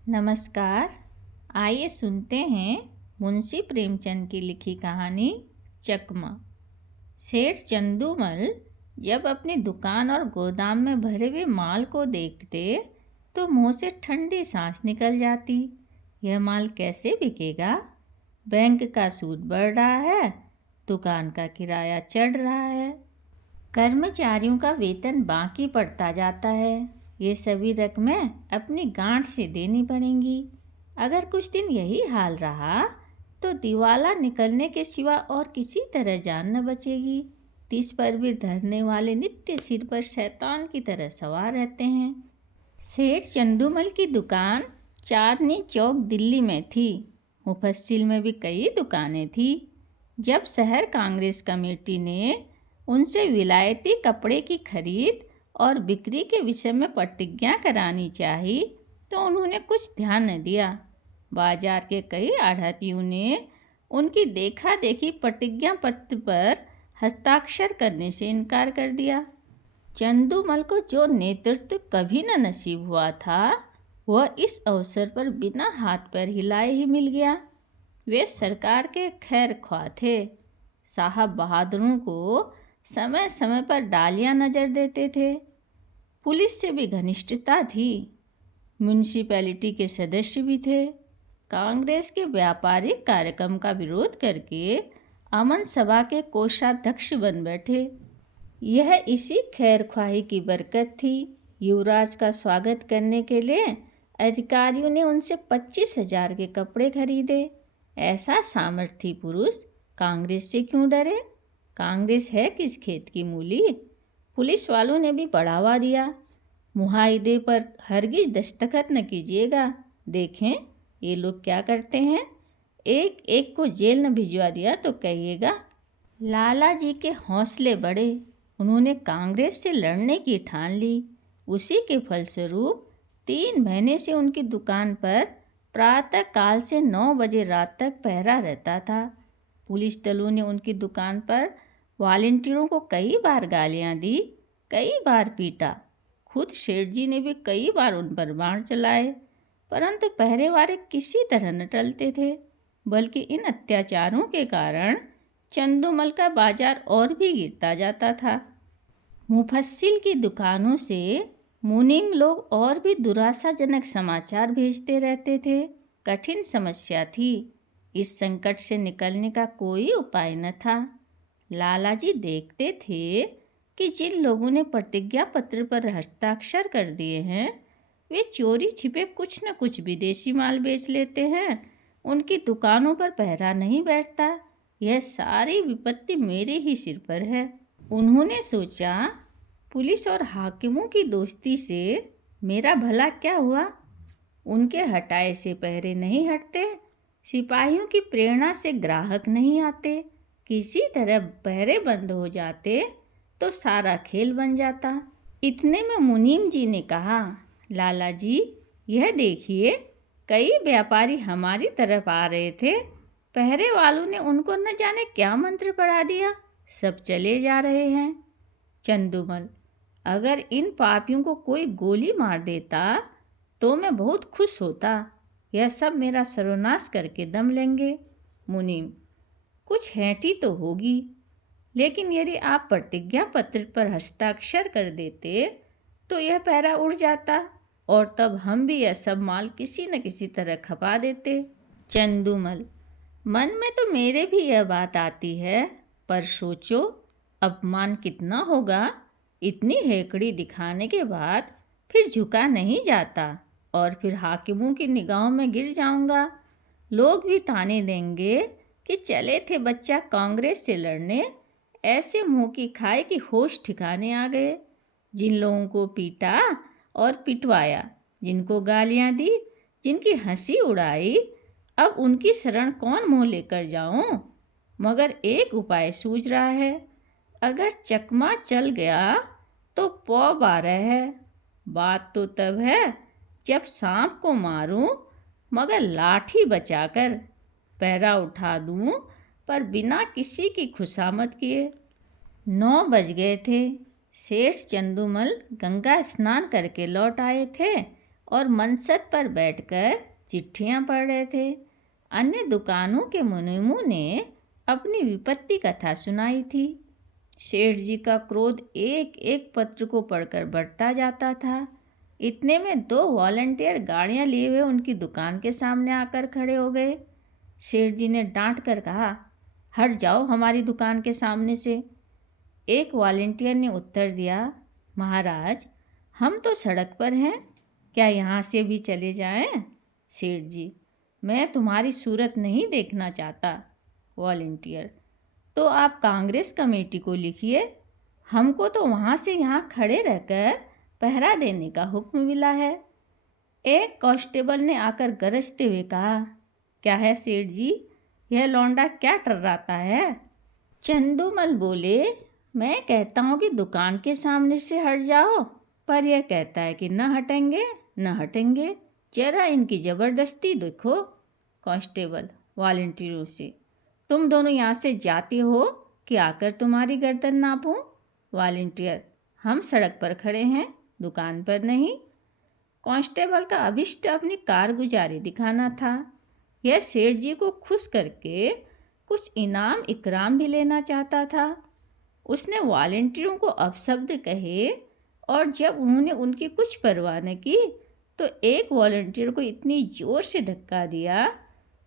नमस्कार। आइए सुनते हैं मुंशी प्रेमचंद की लिखी कहानी चकमा। सेठ चंदूमल जब अपनी दुकान और गोदाम में भरे हुए माल को देखते तो मुंह से ठंडी सांस निकल जाती। यह माल कैसे बिकेगा? बैंक का सूद बढ़ रहा है, दुकान का किराया चढ़ रहा है, कर्मचारियों का वेतन बाकी पड़ता जाता है। ये सभी रकमें अपनी गांठ से देनी पड़ेंगी। अगर कुछ दिन यही हाल रहा तो दिवाला निकलने के सिवा और किसी तरह जान न बचेगी। तिस पर भी धरने वाले नित्य सिर पर शैतान की तरह सवार रहते हैं। सेठ चंदूमल की दुकान चांदनी चौक दिल्ली में थी। मुफस्सिल में भी कई दुकानें थी। जब शहर कांग्रेस कमेटी ने उनसे विलायती कपड़े की खरीद और बिक्री के विषय में प्रतिज्ञा करानी चाहिए तो उन्होंने कुछ ध्यान न दिया। बाजार के कई आढ़तियों ने उनकी देखा देखी प्रतिज्ञा पत्र पर हस्ताक्षर करने से इनकार कर दिया। चंदूमल को जो नेतृत्व कभी न नसीब हुआ था वह इस अवसर पर बिना हाथ पैर हिलाए ही मिल गया। वे सरकार के खैर ख्वाह थे। साहब बहादुरों को समय समय पर डालियां नजर देते थे। पुलिस से भी घनिष्ठता थी। म्यूनिसिपैलिटी के सदस्य भी थे। कांग्रेस के व्यापारिक कार्यक्रम का विरोध करके अमन सभा के कोषाध्यक्ष बन बैठे। यह इसी खैर ख्वाही की बरकत थी। युवराज का स्वागत करने के लिए अधिकारियों ने उनसे 25,000 के कपड़े खरीदे। ऐसा सामर्थी पुरुष कांग्रेस से क्यों डरे? कांग्रेस है किस खेत की मूली? पुलिस वालों ने भी बढ़ावा दिया। मुआहदे पर हरगिज दस्तखत न कीजिएगा, देखें ये लोग क्या करते हैं। एक एक को जेल न भिजवा दिया तो कहिएगा। लाला जी के हौसले बढ़े। उन्होंने कांग्रेस से लड़ने की ठान ली। उसी के फलस्वरूप 3 महीने से उनकी दुकान पर प्रातः काल से 9 बजे रात तक पहरा रहता था। पुलिस दलों ने उनकी दुकान पर वॉलेंटियरों को कई बार गालियां दी, कई बार पीटा। खुद सेठ जी ने भी कई बार उन पर बाण चलाए, परंतु पहरे वाले किसी तरह न टलते थे। बल्कि इन अत्याचारों के कारण चंदूमल का बाजार और भी गिरता जाता था। मुफस्सिल की दुकानों से मुनीम लोग और भी दुराशाजनक समाचार भेजते रहते थे। कठिन समस्या थी। इस संकट से निकलने का कोई उपाय न था। लाला जी देखते थे कि जिन लोगों ने प्रतिज्ञा पत्र पर हस्ताक्षर कर दिए हैं वे चोरी छिपे कुछ न कुछ विदेशी माल बेच लेते हैं। उनकी दुकानों पर पहरा नहीं बैठता। यह सारी विपत्ति मेरे ही सिर पर है। उन्होंने सोचा, पुलिस और हाकिमों की दोस्ती से मेरा भला क्या हुआ? उनके हटाए से पहरे नहीं हटते, सिपाहियों की प्रेरणा से ग्राहक नहीं आते। किसी तरह पहरे बंद हो जाते तो सारा खेल बन जाता। इतने में मुनीम जी ने कहा, लाला जी यह देखिए, कई व्यापारी हमारी तरफ आ रहे थे। पहरे वालों ने उनको न जाने क्या मंत्र पढ़ा दिया, सब चले जा रहे हैं। चंदूमल, अगर इन पापियों को कोई गोली मार देता तो मैं बहुत खुश होता। यह सब मेरा सर्वनाश करके दम लेंगे। मुनीम, कुछ हेठी तो होगी, लेकिन यदि आप प्रतिज्ञा पत्र पर हस्ताक्षर कर देते तो यह पहरा उड़ जाता और तब हम भी यह सब माल किसी न किसी तरह खपा देते। चंदूमल, मन में तो मेरे भी यह बात आती है, पर सोचो अपमान कितना होगा। इतनी हेकड़ी दिखाने के बाद फिर झुका नहीं जाता और फिर हाकिमों की निगाहों में गिर जाऊंगा। लोग भी ताने देंगे कि चले थे बच्चा कांग्रेस से लड़ने, ऐसे मुंह की खाए कि होश ठिकाने आ गए। जिन लोगों को पीटा और पिटवाया, जिनको गालियां दी, जिनकी हंसी उड़ाई, अब उनकी शरण कौन मुंह लेकर जाऊं? मगर एक उपाय सूझ रहा है। अगर चकमा चल गया तो पौ 12 है। बात तो तब है जब सांप को मारूं मगर लाठी बचाकर, पहरा उठा दूं पर बिना किसी की खुशामद किए। 9 बज गए थे। सेठ चंदूमल गंगा स्नान करके लौट आए थे और मनसद पर बैठकर चिट्ठियां पढ़ रहे थे। अन्य दुकानों के मुनीमों ने अपनी विपत्ति कथा सुनाई थी। सेठ जी का क्रोध एक एक पत्र को पढ़कर बढ़ता जाता था। इतने में दो वॉलंटियर गाड़ियां लिए हुए उनकी दुकान के सामने आकर खड़े हो गए। सेठ जी ने डांट कर कहा, हट जाओ हमारी दुकान के सामने से। एक वॉलंटियर ने उत्तर दिया, महाराज हम तो सड़क पर हैं, क्या यहाँ से भी चले जाएं? सेठ जी, मैं तुम्हारी सूरत नहीं देखना चाहता। वॉलंटियर, तो आप कांग्रेस कमेटी को लिखिए, हमको तो वहाँ से यहाँ खड़े रहकर पहरा देने का हुक्म मिला है। एक कांस्टेबल ने आकर गरजते हुए कहा, क्या है सेठ जी, यह लौंडा क्या टर्राता है? चंदूमल बोले, मैं कहता हूँ कि दुकान के सामने से हट जाओ, पर यह कहता है कि न हटेंगे न हटेंगे, जरा इनकी ज़बरदस्ती देखो। कांस्टेबल वॉलंटियरों से, तुम दोनों यहाँ से जाते हो कि आकर तुम्हारी गर्दन नापूं? वॉलंटियर, हम सड़क पर खड़े हैं, दुकान पर नहीं। कांस्टेबल का अभिष्ट अपनी कारगुजारी दिखाना था। यह सेठ जी को खुश करके कुछ इनाम इकराम भी लेना चाहता था। उसने वॉलंटियरों को अपशब्द कहे और जब उन्होंने उनकी कुछ परवाह न की तो एक वॉलंटियर को इतनी जोर से धक्का दिया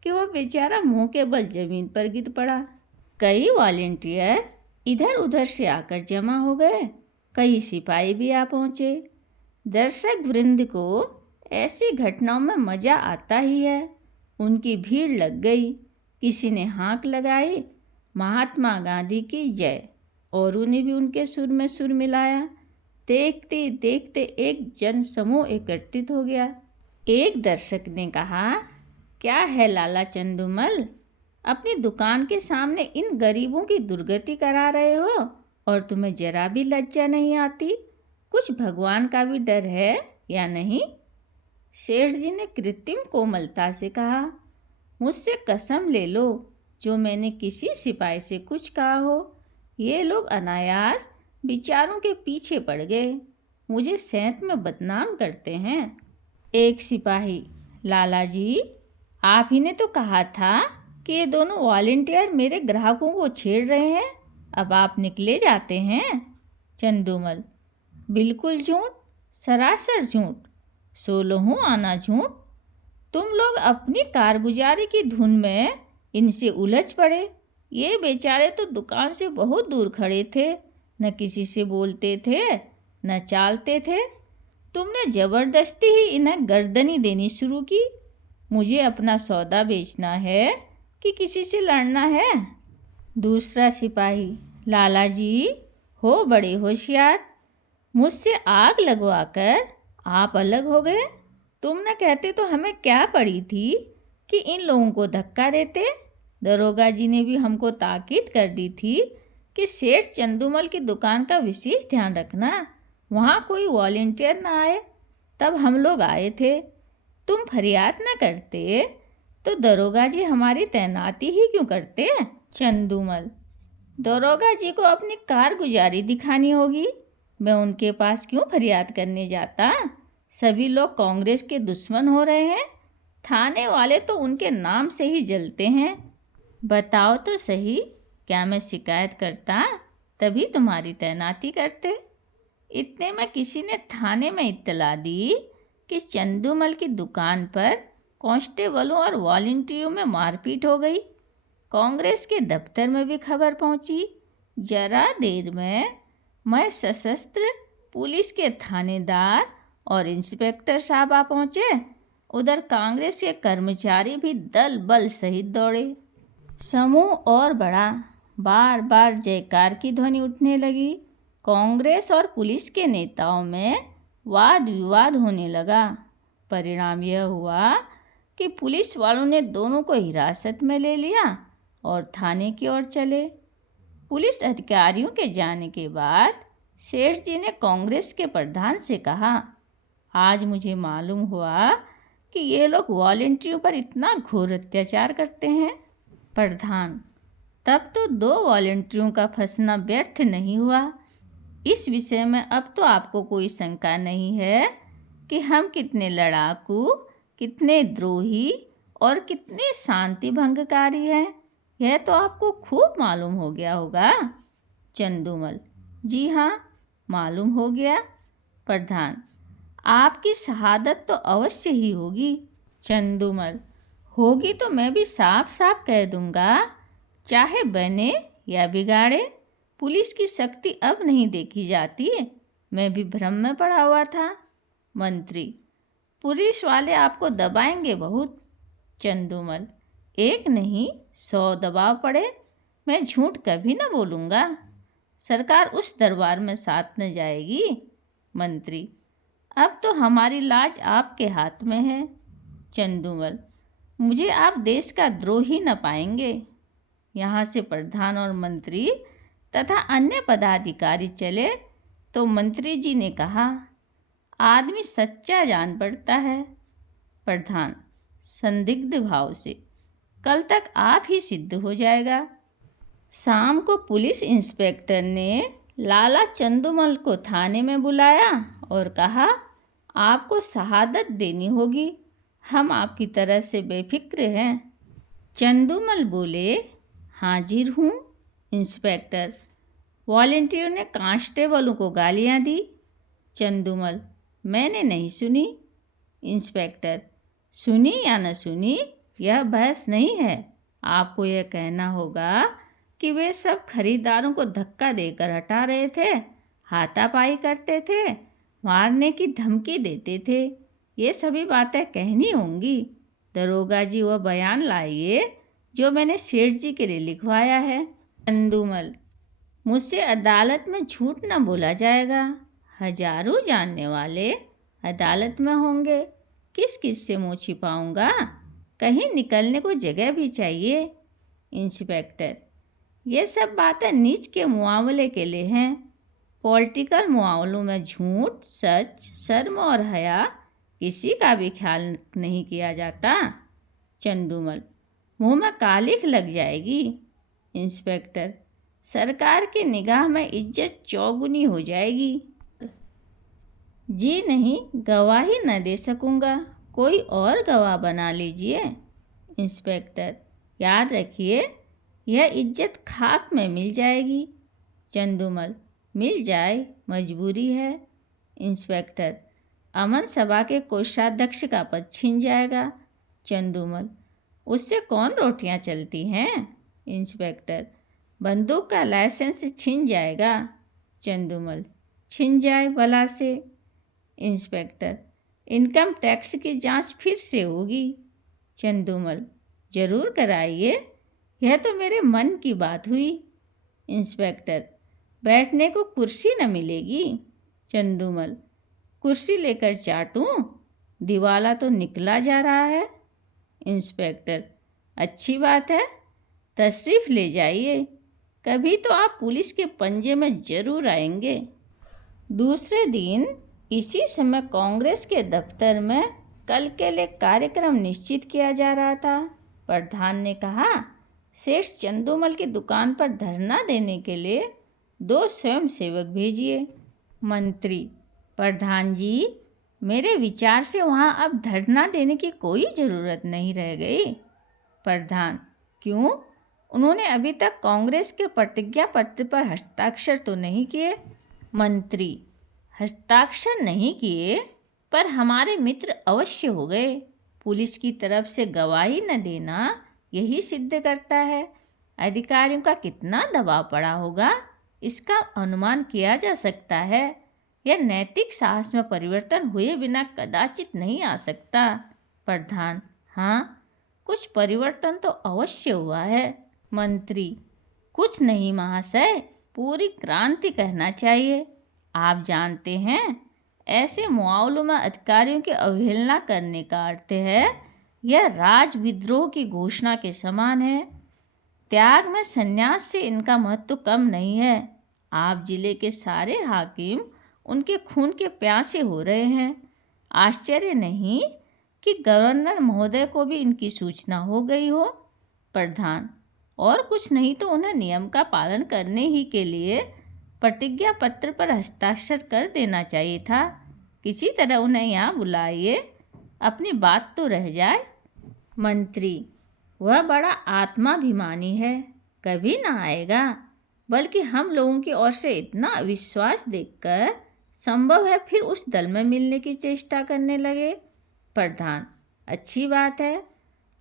कि वह बेचारा मुंह के बल जमीन पर गिर पड़ा। कई वॉलंटियर इधर उधर से आकर जमा हो गए, कई सिपाही भी आ पहुँचे। दर्शक वृंद को ऐसी घटनाओं में मज़ा आता ही है। उनकी भीड़ लग गई। किसी ने हाँक लगाई, महात्मा गांधी की जय, औरों ने भी उनके सुर में सुर मिलाया। देखते देखते एक जन समूह एकत्रित हो गया। एक दर्शक ने कहा, क्या है लाला चंदूमल, अपनी दुकान के सामने इन गरीबों की दुर्गति करा रहे हो और तुम्हें जरा भी लज्जा नहीं आती? कुछ भगवान का भी डर है या नहीं? सेठ जी ने कृत्रिम कोमलता से कहा, मुझसे कसम ले लो, जो मैंने किसी सिपाही से कुछ कहा हो, ये लोग अनायास विचारों के पीछे पड़ गए, मुझे सैंत में बदनाम करते हैं। एक सिपाही, लाला जी, आप ही ने तो कहा था कि ये दोनों वॉलंटियर मेरे ग्राहकों को छेड़ रहे हैं, अब आप निकले जाते हैं। चंदूमल, बिल्कुल झूठ, सरासर झूठ, 16वां आना झूठ। तुम लोग अपनी कारगुजारी की धुन में इनसे उलझ पड़े। ये बेचारे तो दुकान से बहुत दूर खड़े थे, न किसी से बोलते थे न चालते थे। तुमने ज़बरदस्ती ही इन्हें गर्दनी देनी शुरू की। मुझे अपना सौदा बेचना है कि किसी से लड़ना है? दूसरा सिपाही, लाला जी हो बड़े होशियार, मुझसे आग लगवाकर आप अलग हो गए। तुम न कहते तो हमें क्या पड़ी थी कि इन लोगों को धक्का देते। दरोगा जी ने भी हमको ताकीद कर दी थी कि सेठ चंदूमल की दुकान का विशेष ध्यान रखना, वहाँ कोई वॉलंटियर ना आए। तब हम लोग आए थे। तुम फरियाद न करते तो दरोगा जी हमारी तैनाती ही क्यों करते? चंदूमल, दरोगा जी को अपनी कारगुजारी दिखानी होगी, मैं उनके पास क्यों फरियाद करने जाता? सभी लोग कांग्रेस के दुश्मन हो रहे हैं, थाने वाले तो उनके नाम से ही जलते हैं। बताओ तो सही, क्या मैं शिकायत करता तभी तुम्हारी तैनाती करते? इतने में किसी ने थाने में इत्तला दी कि चंदूमल की दुकान पर कांस्टेबलों और वॉलंटियरों में मारपीट हो गई। कांग्रेस के दफ्तर में भी खबर पहुंची। जरा देर में मैं सशस्त्र पुलिस के थानेदार और इंस्पेक्टर साहब आ पहुँचे। उधर कांग्रेस के कर्मचारी भी दल बल सहित दौड़े। समूह और बढ़ा, बार बार जयकार की ध्वनि उठने लगी। कांग्रेस और पुलिस के नेताओं में वाद विवाद होने लगा। परिणाम यह हुआ कि पुलिस वालों ने दोनों को हिरासत में ले लिया और थाने की ओर चले। पुलिस अधिकारियों के जाने के बाद सेठ जी ने कांग्रेस के प्रधान से कहा, आज मुझे मालूम हुआ कि ये लोग वॉलंटियरों पर इतना घोर अत्याचार करते हैं। प्रधान, तब तो दो वॉलंटियरों का फंसना व्यर्थ नहीं हुआ। इस विषय में अब तो आपको कोई शंका नहीं है कि हम कितने लड़ाकू, कितने द्रोही और कितने शांति भंगकारी हैं। यह तो आपको खूब मालूम हो गया होगा। चंदूमल: जी हाँ, मालूम हो गया। प्रधान: आपकी शहादत तो अवश्य ही होगी। चंदूमल: होगी तो मैं भी साफ साफ कह दूंगा, चाहे बने या बिगाड़े। पुलिस की शक्ति अब नहीं देखी जाती। मैं भी भ्रम में पड़ा हुआ था। मंत्री: पुलिस वाले आपको दबाएंगे बहुत। चंदूमल: एक नहीं 100 दबाव पड़े, मैं झूठ कभी न बोलूँगा। सरकार उस दरबार में साथ न जाएगी। मंत्री: अब तो हमारी लाज आपके हाथ में है। चंदूमल: मुझे आप देश का द्रोही न पाएंगे। यहाँ से प्रधान और मंत्री तथा अन्य पदाधिकारी चले तो मंत्री जी ने कहा, आदमी सच्चा जान पड़ता है। प्रधान संदिग्ध भाव से: कल तक आप ही सिद्ध हो जाएगा। शाम को पुलिस इंस्पेक्टर ने लाला चंदूमल को थाने में बुलाया और कहा, आपको शहादत देनी होगी। हम आपकी तरह से बेफिक्र हैं। चंदूमल बोले, हाजिर हूँ। इंस्पेक्टर: वॉलंटियर ने कांस्टेबलों को गालियाँ दी। चंदूमल: मैंने नहीं सुनी। इंस्पेक्टर: सुनी या न सुनी, यह बहस नहीं है। आपको यह कहना होगा कि वे सब खरीदारों को धक्का देकर हटा रहे थे, हाथापाई करते थे, मारने की धमकी देते थे। ये सभी बातें कहनी होंगी। दरोगा जी वह बयान लाइए जो मैंने सेठ जी के लिए लिखवाया है। चंदूमल: मुझसे अदालत में झूठ न बोला जाएगा। हजारों जानने वाले अदालत में होंगे, किस किस से मुँह छिपाऊंगा। कहीं निकलने को जगह भी चाहिए। इंस्पेक्टर: ये सब बातें नीच के मुआवले के लिए हैं। पॉलिटिकल मुआवलों में झूठ, सच, शर्म और हया किसी का भी ख्याल नहीं किया जाता। चंदूमल: मुंह में कालिख लग जाएगी। इंस्पेक्टर: सरकार की निगाह में इज्जत चौगुनी हो जाएगी। जी नहीं, गवाही न दे सकूँगा, कोई और गवाह बना लीजिए। इंस्पेक्टर: याद रखिए, यह इज्जत खाक में मिल जाएगी। चंदूमल: मिल जाए, मजबूरी है। इंस्पेक्टर: अमन सभा के कोषाध्यक्ष का पद छिन जाएगा। चंदूमल: उससे कौन रोटियां चलती हैं। इंस्पेक्टर: बंदूक का लाइसेंस छिन जाएगा। चंदूमल: छिन जाए भला से। इंस्पेक्टर: इनकम टैक्स की जांच फिर से होगी। चंदूमल: जरूर कराइए, यह तो मेरे मन की बात हुई। इंस्पेक्टर: बैठने को कुर्सी न मिलेगी। चंदूमल: कुर्सी लेकर चाटूं, दिवाला तो निकला जा रहा है। इंस्पेक्टर: अच्छी बात है, तशरीफ़ ले जाइए। कभी तो आप पुलिस के पंजे में जरूर आएंगे। दूसरे दिन इसी समय कांग्रेस के दफ्तर में कल के लिए कार्यक्रम निश्चित किया जा रहा था। प्रधान ने कहा, सेठ चंदूमल की दुकान पर धरना देने के लिए 2 स्वयंसेवक भेजिए। मंत्री: प्रधान जी, मेरे विचार से वहाँ अब धरना देने की कोई ज़रूरत नहीं रह गई। प्रधान: क्यों? उन्होंने अभी तक कांग्रेस के प्रतिज्ञा पत्र पर हस्ताक्षर तो नहीं किए। मंत्री: हस्ताक्षर नहीं किए, पर हमारे मित्र अवश्य हो गए। पुलिस की तरफ से गवाही न देना यही सिद्ध करता है अधिकारियों का कितना दबाव पड़ा होगा। इसका अनुमान किया जा सकता है। यह नैतिक साहस में परिवर्तन हुए बिना कदाचित नहीं आ सकता। प्रधान: हाँ, कुछ परिवर्तन तो अवश्य हुआ है। मंत्री: कुछ नहीं महाशय, पूरी क्रांति कहना चाहिए। आप जानते हैं, ऐसे मुआवलों में अधिकारियों की अवहेलना करने का अर्थ है यह राज विद्रोह की घोषणा के समान है। त्याग में संन्यास से इनका महत्व कम नहीं है। आप जिले के सारे हाकिम उनके खून के प्यासे हो रहे हैं। आश्चर्य नहीं कि गवर्नर महोदय को भी इनकी सूचना हो गई हो। प्रधान: और कुछ नहीं तो उन्हें नियम का पालन करने ही के लिए प्रतिज्ञा पत्र पर हस्ताक्षर कर देना चाहिए था। किसी तरह उन्हें यहाँ बुलाइए, अपनी बात तो रह जाए। मंत्री, वह बड़ा आत्माभिमानी है, कभी ना आएगा। बल्कि हम लोगों की ओर से इतना अविश्वास देखकर संभव है फिर उस दल में मिलने की चेष्टा करने लगे। प्रधान, अच्छी बात है,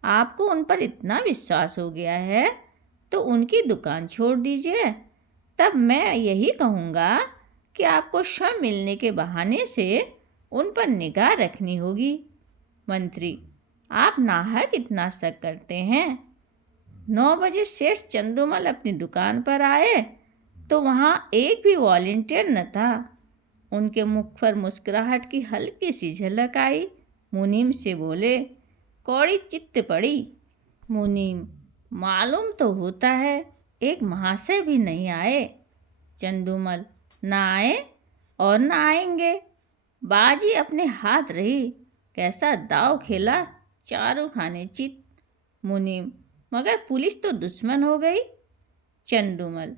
आपको उन पर इतना विश्वास हो गया है तो उनकी दुकान छोड़ दीजिए। तब मैं यही कहूँगा कि आपको स्वयं मिलने के बहाने से उन पर निगाह रखनी होगी। मंत्री, आप नाहक इतना शक करते हैं। 9 बजे सेठ चंदूमल अपनी दुकान पर आए तो वहाँ एक भी वॉलेंटियर न था। उनके मुख पर मुस्कुराहट की हल्की सी झलक आई। मुनीम से बोले, कौड़ी चित्त पड़ी। मुनीम, मालूम तो होता है, एक महाशय भी नहीं आए। चंदूमल, ना आए और ना आएंगे, बाजी अपने हाथ रही। कैसा दाव खेला, चारों खाने चित। मुनीम, मगर पुलिस तो दुश्मन हो गई। चंदूमल,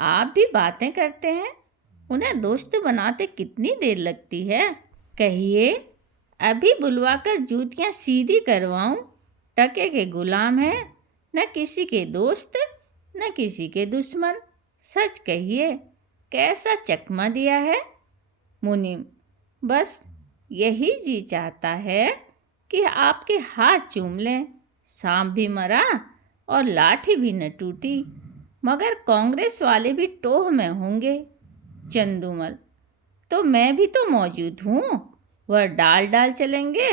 आप भी बातें करते हैं, उन्हें दोस्त बनाते कितनी देर लगती है? कहिए, अभी बुलवाकर जूतियाँ सीधी करवाऊं? टके के गुलाम हैं, न किसी के दोस्त न किसी के दुश्मन। सच कहिए, कैसा चकमा दिया है? मुनीम, बस यही जी चाहता है कि आपके हाथ चूम लें। सांप भी मरा और लाठी भी न टूटी, मगर कांग्रेस वाले भी टोह में होंगे। चंदूमल, तो मैं भी तो मौजूद हूँ। वह डाल डाल चलेंगे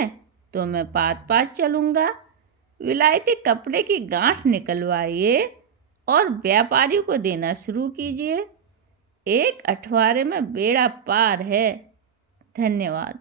तो मैं पात पात चलूँगा। विलायती कपड़े की गांठ निकलवाइए और व्यापारियों को देना शुरू कीजिए। एक अठवारे में बेड़ा पार है। धन्यवाद।